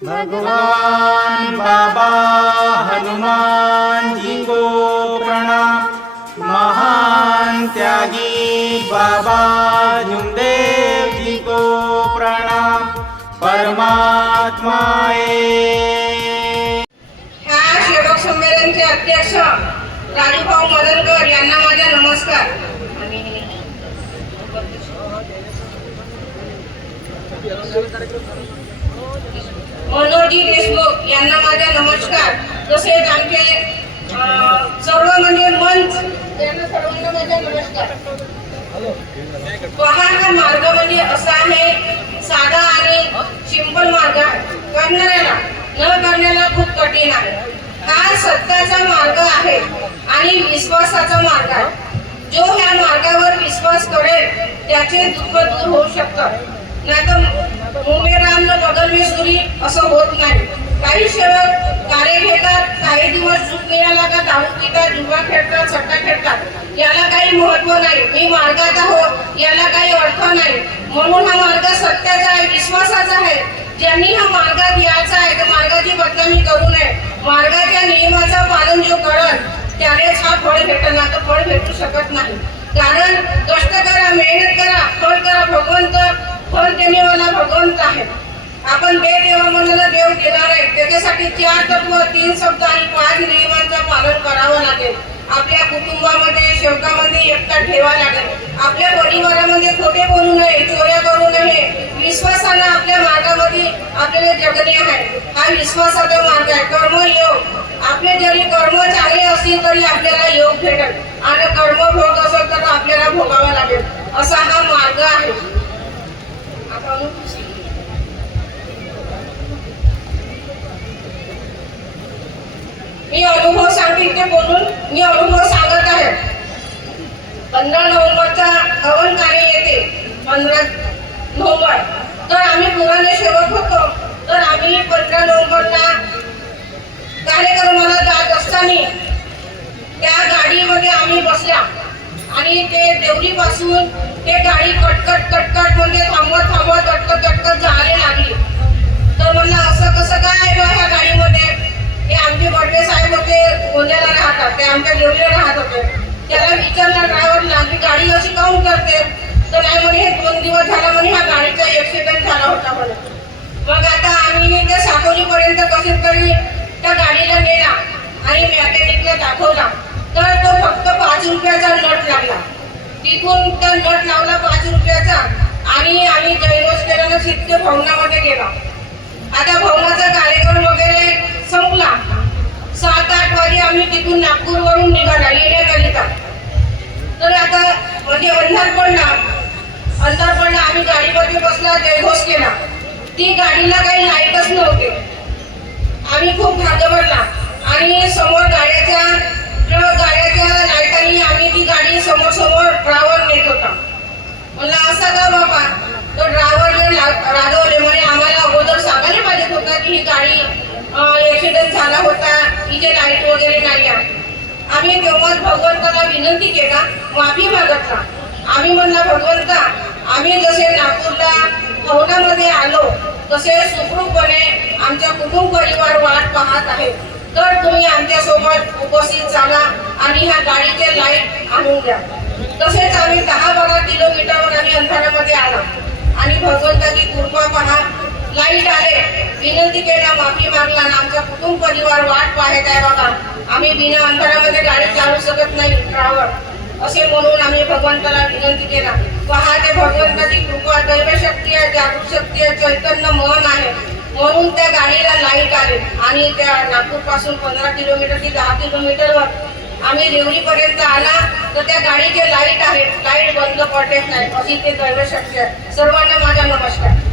भगवान बाबा हनुमान जी को प्रणाम। महान त्यागी बाबा जुमदेव जी को प्रणाम। परमात्माए ह्या सेवक संमेलनचे अध्यक्ष राजूभाऊ मदनकर यांना माझा नमस्कार. मनोजी देशमुख यांना माझा नमस्कार. तसेच आमचे सर्व म्हणजे मंच त्यांना सर्वांना माझा नमस्कार. पहा हा मार्ग म्हणजे असा आहे साधा आणि सिंपल मार्ग करणाऱ्याला न करण्याला खूप कठीण आहे. हा सत्याचा मार्ग आहे आणि विश्वासाचा मार्ग आहे. जो ह्या मार्गावर विश्वास करेल त्याचे दुःख दूर होऊ शकतात. नाही तर न बदल में असं होत नाही. काही शहर कार्य घेतात काही दिवस झूट लागतात दारू पितात जुवा खेळतात सट्टा खेळतात. याला काही महत्त्व नाही. मी मार्गात आहोत याला काही अर्थ नाही. म्हणून हा मार्ग सत्याचा आहे विश्वासाचा आहे. ज्यांनी हा मार्गात यायचा आहे तर मार्गाची बदनामी करू नये. मार्गाच्या नियमाचा पालन जो करत त्यानेच हा फळ भेटणार तर फळ भेटू शकत नाही. कारण कष्ट करा मेहनत करा फळ करा भगवंत फळ देणेवाला भगवंत आहे. आपण दे देव म्हणून देव देणार आहे त्याच्यासाठी चार तत्व तीन शब्द आणि पाच नियमांचं पालन करावं लागेल. आपल्या कुटुंबामध्ये शेवकामध्ये एकता ठेवा लागेल. आपल्या परिवारामध्ये खोटे बोलू नये चोऱ्या करू नये. विश्वासानं आपल्या मार्गामध्ये आपल्याला जगणे आहे. हा विश्वासाचा मार्ग आहे. कर्मयोग आपले जरी कर्म चांगले असतील तरी आपल्याला योग भेटेल. आणि कर्म भोग असेल तर आपल्याला भोगावा लागेल. असा हा मार्ग आहे आपण मी इथे बोलून मी अनुभव सांगत आहे. पंधरा नोव्हेंबरचा हवन कार्य येते पंधरा नोव्हेंबर. तर आम्ही पुराणे सेवक होतो. तर आम्ही पंधरा नोव्हेंबरला कार्यक्रमाला जात असताना त्या गाडीमध्ये आम्ही बसल्या. आणि ते देवरीपासून ते गाडी कटकट कटकट म्हणजे थांबवत थांबवत अटकत अटकत जायला लागली. तर म्हणलं असं कसं काय ह्या गाडीमध्ये हे आमचे बर्थडे साहेब होते गोंद्याला राहतात ते आमच्या देवरीला राहत होते त्याला विचारलं ड्रायव्हरला की गाडी अशी काऊन करते तर नाही म्हणे हे दोन दिवस झाला म्हणे ह्या गाडीचा ऍक्सिडेंट झाला होता म्हणे मग आता आम्ही त्या साकोलीपर्यंत कसं तरी त्या गाडीला नेला आणि मॅकॅनिकला दाखवला. तर तो फक्त पाच रुपयाचा नट लागला. तिथून तर नट लावला पाच रुपयाचा आणि आम्ही जयरोज केल्यानं सिद्ध भवनामध्ये गेला. आता भवनाचा कार्यक्रम वगैरे संपला. सात आठ वाजे आम्ही तिथून नागपूरवरून निघाला येण्याकरिता तर आता म्हणजे अंधार पडला. अंधार पडला आम्ही गाडीमध्ये बसला जयघोष केला. ती गाडीला काही लाईटच नव्हते. आम्ही खूप भागवडला. आणि समोर गाड्याच्या गाड्याच्या लाईटांनी आम्ही ती गाडी समोर समोर ड्रायव्हर नेत होता. म्हणला असा का बाबा? तो ड्रायव्हरने रागवले. म्हणे आम्हाला अगोदर सांगायला पाहिजे होता की ही गाडी ऍक्सिडेंट झाला होता. तिचे लाइट वगैरे नाही आम्ही तेव्हाच भगवंताला विनंती केला. माफी मागतला. आम्ही म्हणला भगवंता आम्ही जसे नागपूरला भवनामध्ये आलो तसे सुखरूपणे आमच्या कुटुंब परिवार वाट पाहत आहे. तर तुम्ही आमच्यासोबत उपस्थित झाला आणि ह्या गाडीचे लाइट आणून द्या. तसेच आम्ही दहा बारा किलोमीटरवर आम्ही अंधारामध्ये आला. आणि भगवंताची कृपा पहा. लाइट आले. विनंती केला माफी मागला आणि आमचा कुटुंब परिवार वाट पाहत आहे बघा. आम्ही बिना अंधारामध्ये गाडी चालू शकत नाही ड्रायव्हर असे म्हणून आम्ही भगवंताला विनंती केला. पहाते भगवंताची कृपा दैवशक्ती आहे जागृत शक्ती आहे चैतन्य मन आहे. म्हणून त्या गाडीला लाइट आले. आणि त्या नागपूरपासून पंधरा किलोमीटर ते दहा किलोमीटरवर आम्ही रेवरी पर्यंत आला तर त्या गाडीचे लाइट आहेत. लाइट बंद पडत नाही. अशी ते दैवशक्ती आहे. सर्वांना माझा नमस्कार.